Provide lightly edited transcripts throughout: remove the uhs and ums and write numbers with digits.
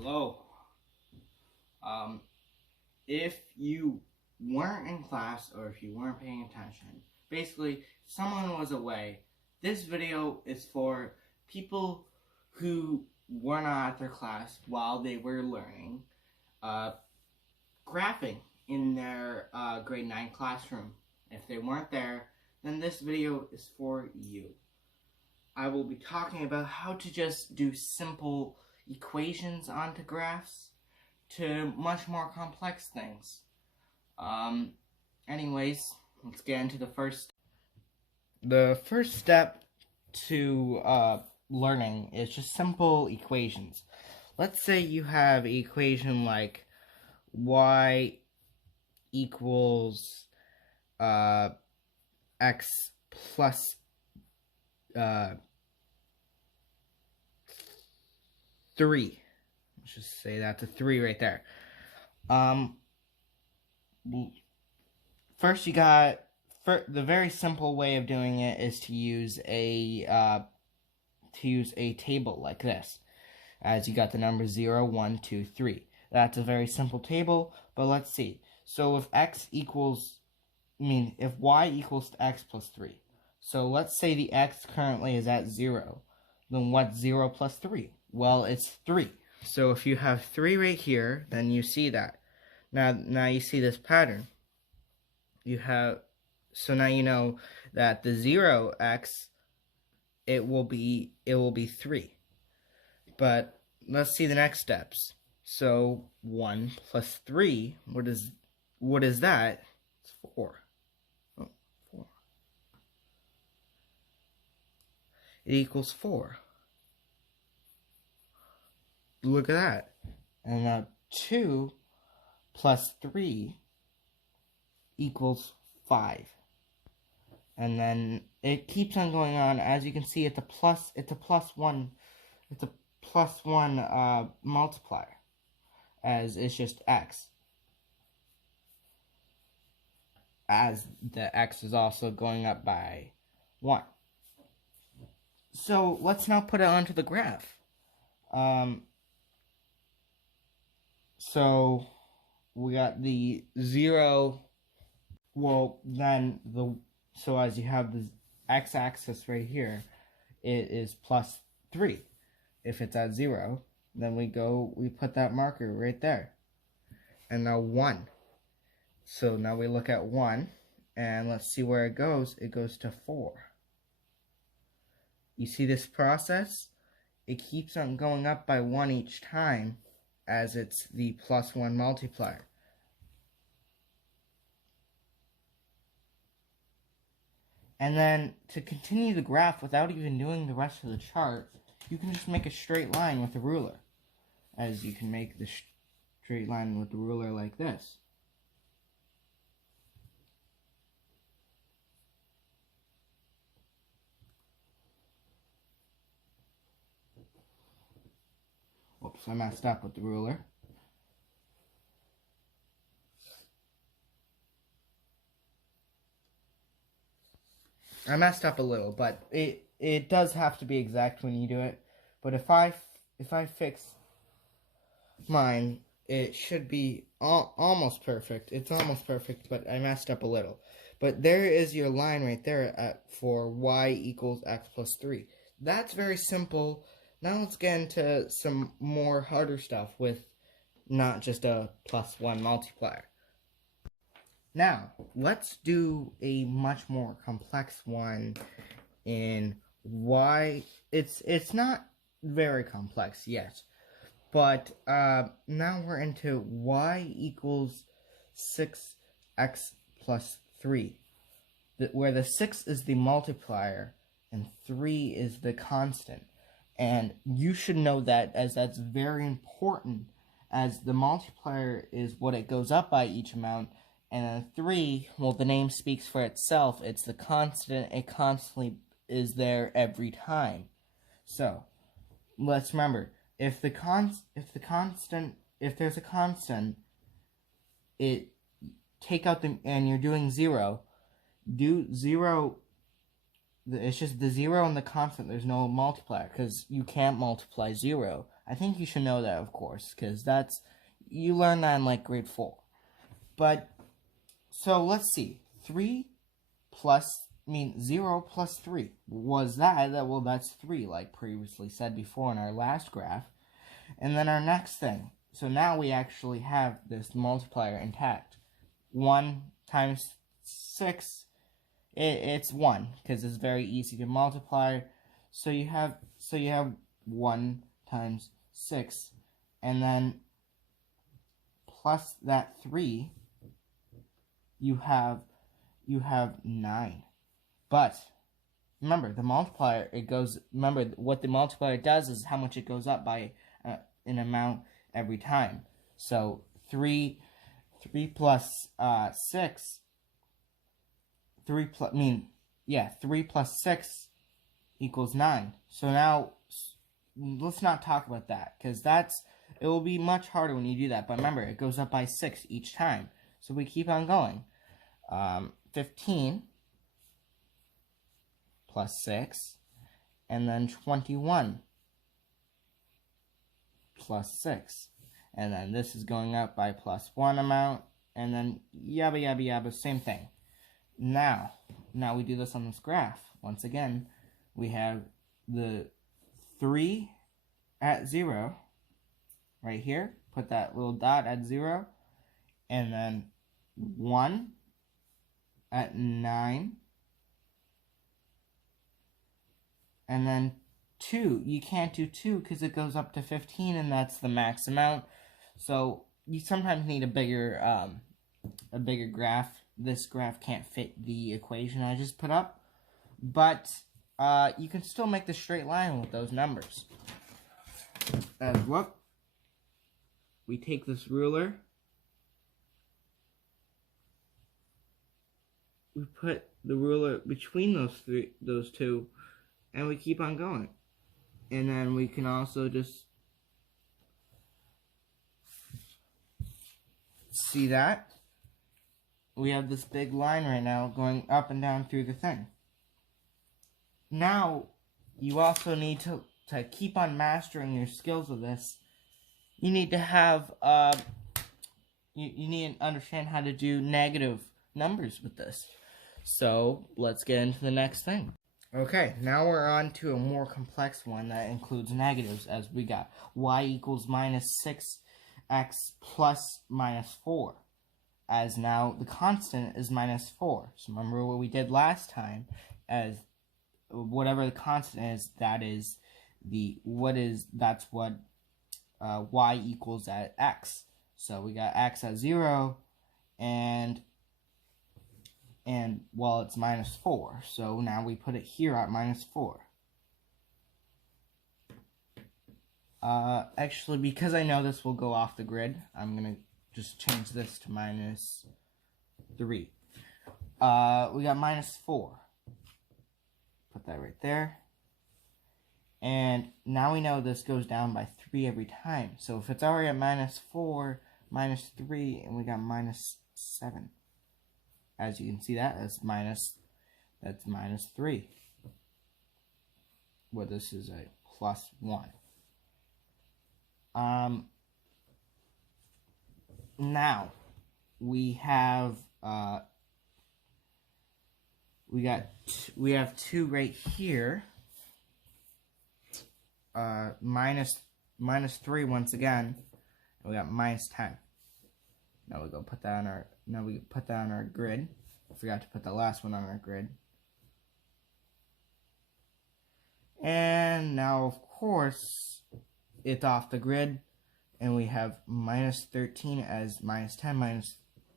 Hello. If you weren't in class or if you weren't paying attention, basically someone was away. This video is for people who were not at their class while they were learning graphing in their grade 9 classroom. If they weren't there, then this video is for you. I will be talking about how to just do simple equations onto graphs to much more complex things. Anyways, let's get into the first. The first step to learning is just simple equations. Let's say you have an equation like y equals x plus 3. Let's just say that's a 3 right there. First you got, the very simple way of doing it is to use a table like this. As you got the numbers 0, 1, 2, 3. That's a very simple table, but let's see. So if if y equals x plus 3. So let's say the x currently is at 0. Then what's 0 plus 3? Well, it's 3. So if you have 3 right here, then you see that. Now you see this pattern. So now you know that the 0x, it will be 3. But let's see the next steps. So 1 plus 3, what is that? It's 4. Oh, 4. It equals 4. Look at that. And now 2 plus 3 equals 5. And then it keeps on going on. As you can see, it's a plus one multiplier, as it's just x, as the x is also going up by 1. So let's now put it onto the graph. So we got the 0. So as you have the x-axis right here, it is plus 3. If it's at 0, then we put that marker right there. And now 1. So now we look at 1, and let's see where it goes. It goes to 4. You see this process? It keeps on going up by 1 each time, as it's the plus 1 multiplier. And then, to continue the graph without even doing the rest of the chart, you can just make a straight line with a ruler. As you can make the straight line with the ruler like this. Oops, I messed up with the ruler. I messed up a little, but it does have to be exact when you do it. But if I fix mine, it should be almost perfect. It's almost perfect, but I messed up a little. But there is your line right there for y equals x plus 3. That's very simple. Now let's get into some more harder stuff with not just a plus 1 multiplier. Now, let's do a much more complex one in y. It's not very complex yet, but now we're into y equals 6x plus 3, where the 6 is the multiplier and 3 is the constant. And you should know that, as that's very important, as the multiplier is what it goes up by each amount. And then 3, well, the name speaks for itself. It's the constant. It constantly is there every time. So, let's remember, if there's a constant, take out and you're doing 0, do 0, it's just the 0 and the constant. There's no multiplier, because you can't multiply 0 I think you should know that, of course, because you learned that in like grade 4. But so let's see, 0 plus 3 was that. Well, that's 3, like previously said before in our last graph. And then our next thing. So now we actually have this multiplier intact. 1 times 6, it's 1 because it's very easy to multiply. So you have 1 times 6, and then plus that 3, you have 9. But remember, the multiplier, remember what the multiplier does is how much it goes up by an amount every time. So 3 plus 6, 3 plus 6 equals 9. So now let's not talk about that, because it will be much harder when you do that. But remember, it goes up by 6 each time. So we keep on going. 15 plus 6, and then 21 plus 6. And then this is going up by plus 1 amount, and then yabba yabba yabba, same thing. Now we do this on this graph. Once again, we have the 3 at 0 right here. Put that little dot at 0, and then 1 at 9, and then 2. You can't do 2 because it goes up to 15, and that's the max amount. So you sometimes need a bigger graph. This graph can't fit the equation I just put up, but you can still make the straight line with those numbers. Look, we take this ruler, we put the ruler between those two, and we keep on going. And then we can also just see that we have this big line right now going up and down through the thing. Now, you also need to keep on mastering your skills with this. You need to have, you need to understand how to do negative numbers with this. So, let's get into the next thing. Okay, now we're on to a more complex one that includes negatives, as we got y equals minus 6x plus minus 4. As now the constant is minus 4. So remember what we did last time, as whatever the constant is, that's what y equals at x. So we got x at 0, and well, it's minus 4. So now we put it here at minus 4. Actually, because I know this will go off the grid, I'm going to just change this to minus 3. We got minus 4. Put that right there. And now we know this goes down by 3 every time. So if it's already at minus 4, minus 3, and we got minus 7. As you can see, that's minus 3. Well, this is a plus 1. Now we have we have 2 right here. Minus 3 once again. And we got minus 10. Now we put that on our grid. I forgot to put the last one on our grid. And now, of course, it's off the grid, and we have minus 13 as minus 10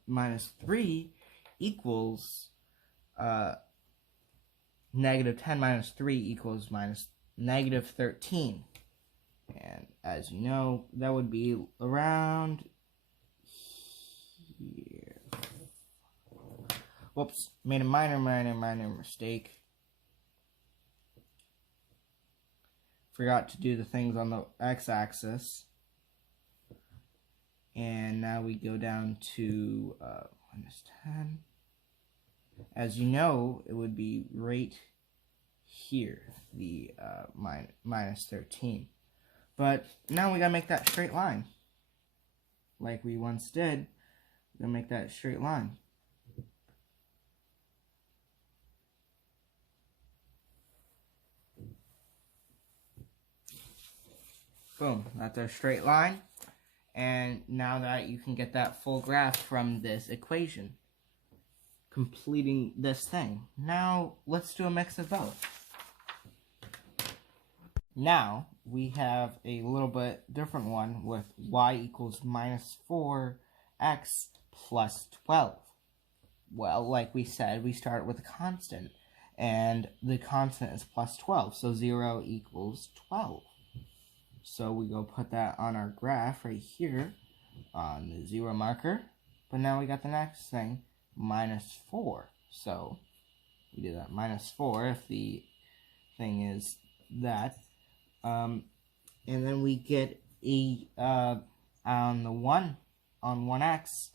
minus 3 equals negative 10 minus 3 equals negative 13. And as you know, that would be around here. Whoops, made a minor mistake. Forgot to do the things on the x-axis. And now we go down to minus 10. As you know, it would be right here, the minus 13. But now we gotta make that straight line. Like we once did, we're gonna make that straight line. Boom, that's our straight line. And now that you can get that full graph from this equation, completing this thing. Now, let's do a mix of both. Now, we have a little bit different one with y equals minus 4x plus 12. Well, like we said, we start with a constant, and the constant is plus 12, so 0 equals 12. So we go put that on our graph right here on the 0 marker. But now we got the next thing, minus 4. So we do that, minus 4 if the thing is that. And then we get a, on 1x,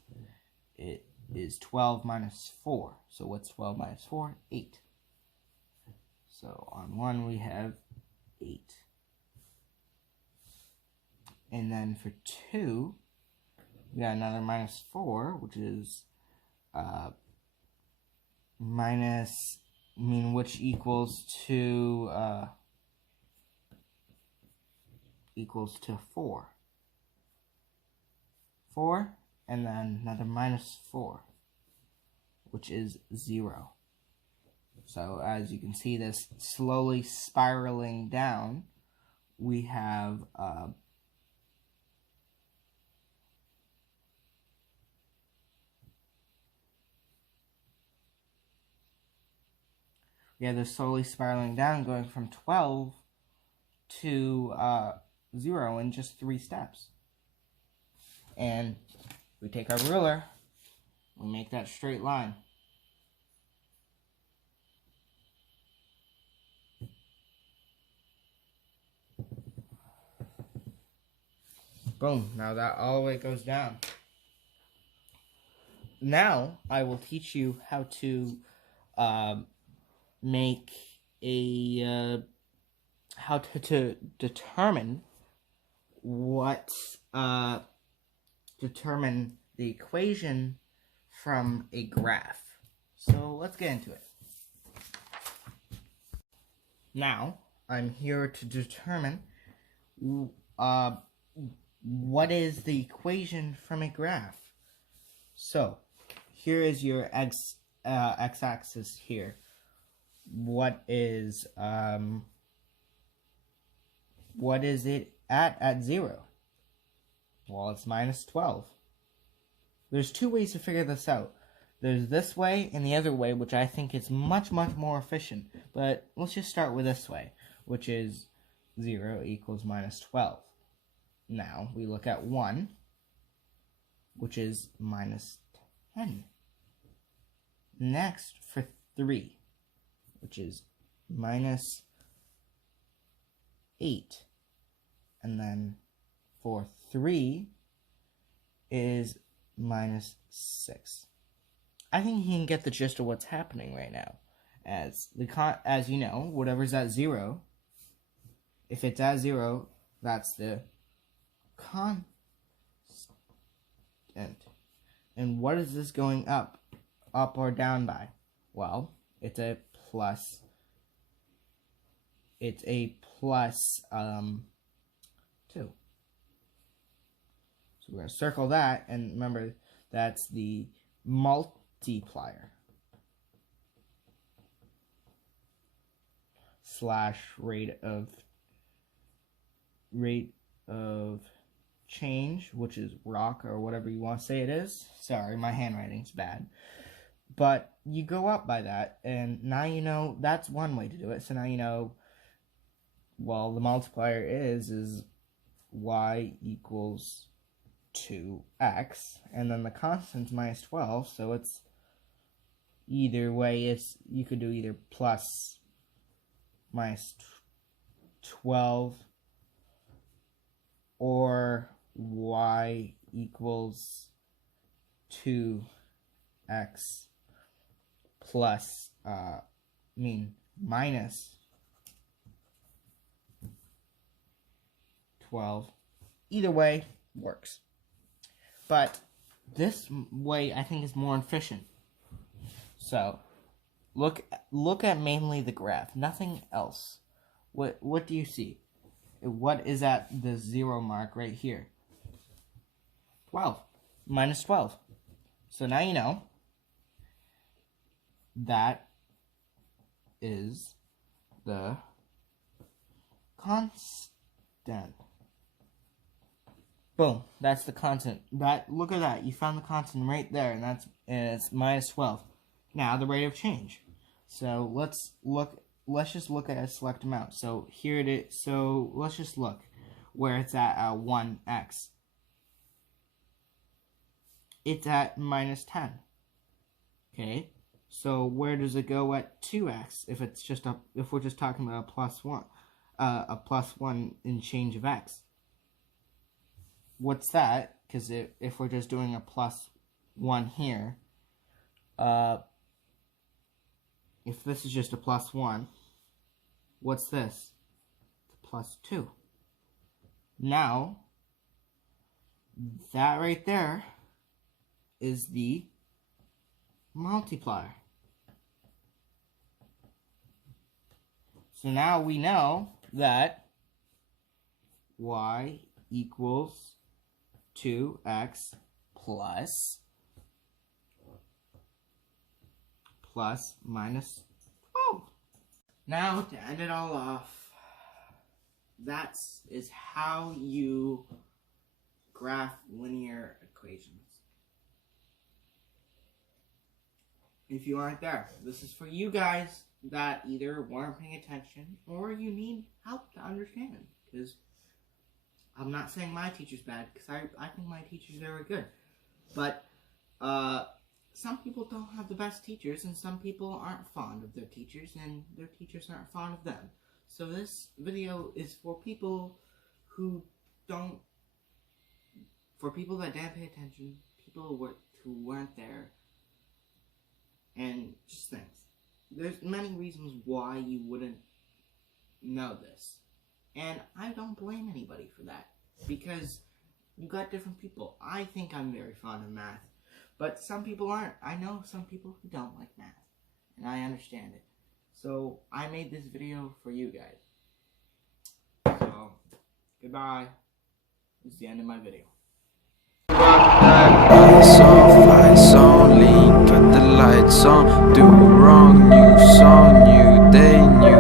it is 12 minus 4. So what's 12 minus 4? 8. So on 1 we have 8. And then for 2, we got another minus 4, which is which equals to 4. 4, and then another minus 4, which is 0. So as you can see, this slowly spiraling down, we have they're slowly spiraling down, going from 12 to 0 in just 3 steps. And we take our ruler, we make that straight line. Boom, now that all the way goes down. Now I will teach you how to make a how to determine determine the equation from a graph. So let's get into it. Now I'm here to determine what is the equation from a graph. So here is your x-axis here. What is it at 0? Well, it's minus 12. There's 2 ways to figure this out. There's this way and the other way, which I think is much, much more efficient. But let's just start with this way, which is 0 equals minus 12. Now, we look at 1, which is minus 10. Next, for 3, which is minus 8. And then for 3 is minus 6. I think you can get the gist of what's happening right now. As you know, whatever's at 0, if it's at 0, that's the constant. And what is this going up or down by? Well, it's a plus. It's a plus 2. So we're going to circle that, and remember that's the multiplier slash rate of change, which is rock or whatever you want to say it is. Sorry, my handwriting's bad. But you go up by that, and now you know that's one way to do it. So now you know, well, the multiplier is y equals 2x, and then the constant's minus 12, so it's either way, you could do either plus minus 12 or y equals 2x plus minus 12. Either way works. But this way I think is more efficient. So look at mainly the graph, nothing else. What do you see? What is at the 0 mark right here? 12. Minus 12. So now you know that is the constant. Boom, that's the constant. Look at that. You found the constant right there, and it's minus 12. Now the rate of change. So let's just look at a select amount. So here it is. So let's just look where it's at 1x. It's at minus 10. Okay? So where does it go at 2x if we're just talking about a plus 1 in change of x? What's that? Because if we're just doing a plus 1 here, if this is just a plus 1, what's this? It's a plus 2. Now, that right there is the multiplier. So now we know that y equals 2x plus minus 12. Now, to end it all off, that is how you graph linear equations. If you aren't there, this is for you guys that either weren't paying attention or you need help to understand. Because I'm not saying my teacher's bad, because I think my teacher's very good. But some people don't have the best teachers, and some people aren't fond of their teachers, and their teachers aren't fond of them. So this video is for people who don't, for people that didn't pay attention, people who weren't there, and just things. There's many reasons why you wouldn't know this. And I don't blame anybody for that, because you got different people. I think I'm very fond of math, but some people aren't. I know some people who don't like math, and I understand it. So I made this video for you guys. So, goodbye. This is the end of my video. Lights on, lean, cut the lights on. Do wrong, new song, new day, new